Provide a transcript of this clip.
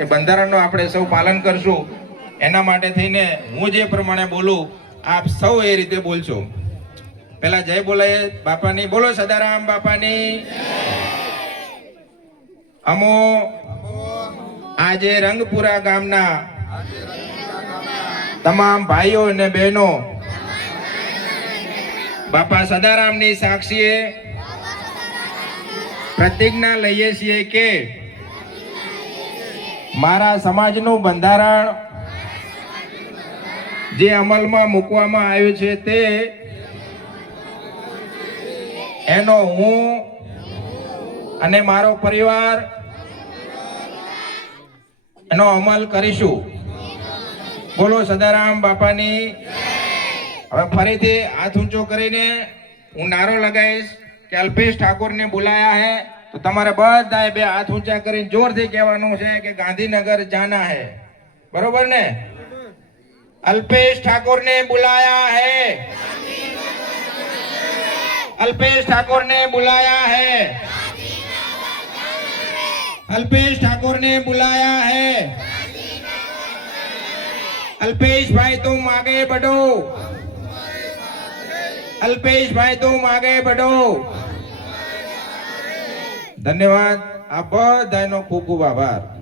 કે બંધારણનું આપણે સૌ પાલન કરશું. એના માટે થઈને હું જે પ્રમાણે બોલું, આપ સૌ એ રીતે બોલશો. પેલા જય બોલાય બાપાની. બોલો સદારામ બાપાની. અમો, આજે રંગપુરા ગામના તમામ ભાઈઓ અને બહેનો, બાપા સદારામની સાક્ષીએ પ્રતિજ્ઞા લઈએ છીએ કે મારા સમાજનું બંધારણ જે અમલમાં મૂકવામાં આવ્યું છે તે એનો હું અને મારો પરિવાર એનો અમલ કરીશું. બોલો સદારામ બાપાની. હવે ફરીથી હાથ ઊંચો કરીને હું નારો લગાવીશ. કે અલ્પેશ ઠાકોરને બોલાયા હે, તો તમારે બધાએ બે હાથ ઊંચા કરીને જોરથી કહેવાનું છે કે ગાંધીનગર જાના હે. બરોબર ને? અલ્પેશ ઠાકોરને બોલાયા હે. અલ્પેશ ઠાકોરને બોલાયા હે. અલ્પેશ ઠાકોરને બોલાયા હે. અલ્પેશ ભાઈ તું માગે બડો અલ્પેશભાઈ, તું માગે બડો ધન્યવાદ. આ બધાનો ખૂબ ખૂબ આભાર.